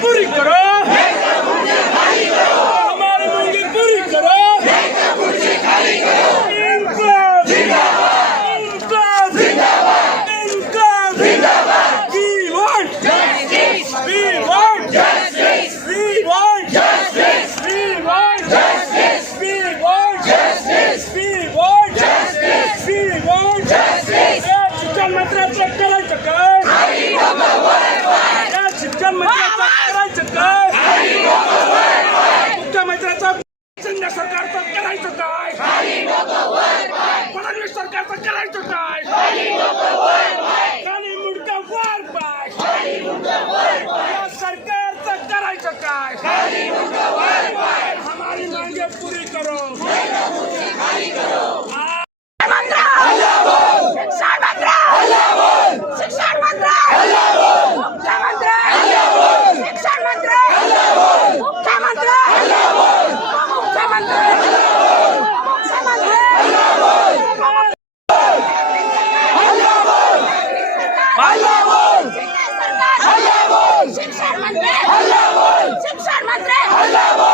पूरी करो, हमारी मांगे पूरी करो। इंकलाब जिंदाबाद, इंकलाब जिंदाबाद, इंकलाब जिंदाबाद। We want justice, we want justice, we want justice, we want justice, we want justice, we want justice, we want justice. शिक्षण मंत्र्याचं करायचं काय? या शिक्षण मंत्र्याचं करायचं काय? मुख्यमंत्र्याचं केंद्र सरकारचं करायचं काय? फडणवीस सरकारचं करायचं काय? खाली मुंडका वर पाय, या सरकारचं करायचं काय? हमारी मांगे पूरी करो। शिक्षण मंत्री